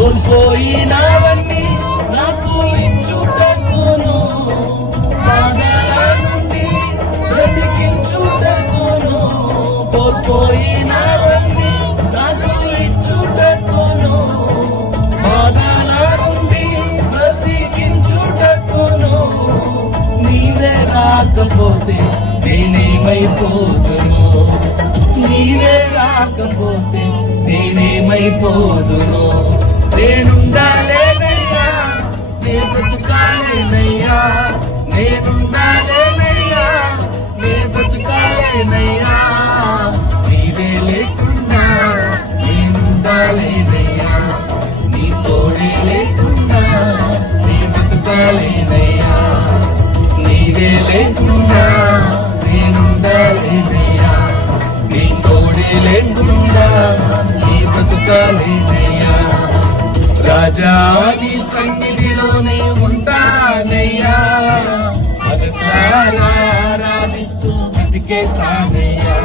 కోల్పోయినవన్నీ నాకు ఇచ్చుటకును, బాధల నుండి బ్రతికించుటకును. కోల్పోయినవన్నీ నాకు ఇచ్చుటకును, బాధల నుండి బ్రతికించుటకును. నీవే రాకపోతే నేనేమైపోదును, నీవే రాకపోతే నేనేమైపోదును. నేనుండాలేనయ్యా, నే బ్రతుకాలేనయ్యా, నేనుండాలేనయ్యా, నే బ్రతుకాలేనయ్యా. నీవే లేకుండా నేనుండాలేనయ్యా, నీ తోడే లేకుండా నే బ్రతుకాలేనయ్యా. నీవే లేకుండా నేనుండాలేనయ్యా, నీ తోడే లేకుండా నీ బ్రతుకాలేనయ్యా. రాజాని సన్నిధిలోనే ఉంటానయ్యా, మనసారా ఆరాధిస్తూ బ్రతికేస్తానయ్యా.